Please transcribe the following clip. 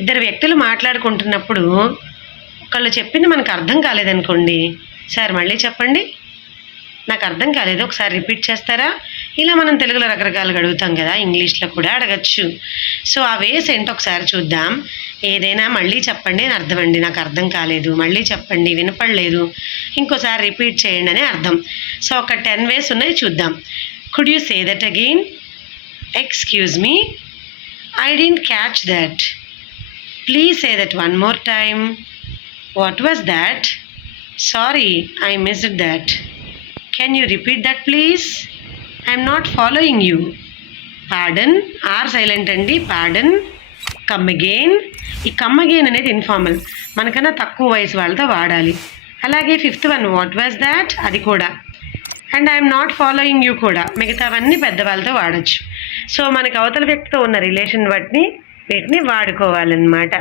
ఇద్దరు వ్యక్తులు మాట్లాడుకుంటున్నప్పుడు ఒకళ్ళు చెప్పింది మనకు అర్థం కాలేదనుకోండి, సార్ మళ్ళీ చెప్పండి, నాకు అర్థం కాలేదు, ఒకసారి రిపీట్ చేస్తారా? ఇలా మనం తెలుగులో రకరకాలుగా అడుగుతాం కదా, ఇంగ్లీష్లో కూడా అడగచ్చు. సో ఆ వేస్ ఏంటో ఒకసారి చూద్దాం. ఏదైనా మళ్ళీ చెప్పండి అని అర్థం అండి, నాకు అర్థం కాలేదు, మళ్ళీ చెప్పండి, వినపడలేదు, ఇంకోసారి రిపీట్ చేయండి అని అర్థం. సో ఒక 10 వేస్ ఉన్నాయి, చూద్దాం. Could you say that again? Excuse me, I don't catch that. Please say that one more time. What was that? Sorry, I missed that. Can you repeat that please? I am not following you. Pardon, R silent అండి. Pardon, come again. ఈ come again అనేది informal, మనకన్నా తక్కువ వయసు వాళ్ళతో వాడాలి. అలాగే 5th one, what was that, అది కూడా. And I'm not following you కూడా, మిగతావన్నీ పెద్దవాళ్ళతో వాడచ్చు. సో మనకి అవతల వ్యక్తితో ఉన్న రిలేషన్ బట్టి వీటిని వాడుకోవాలన్నమాట.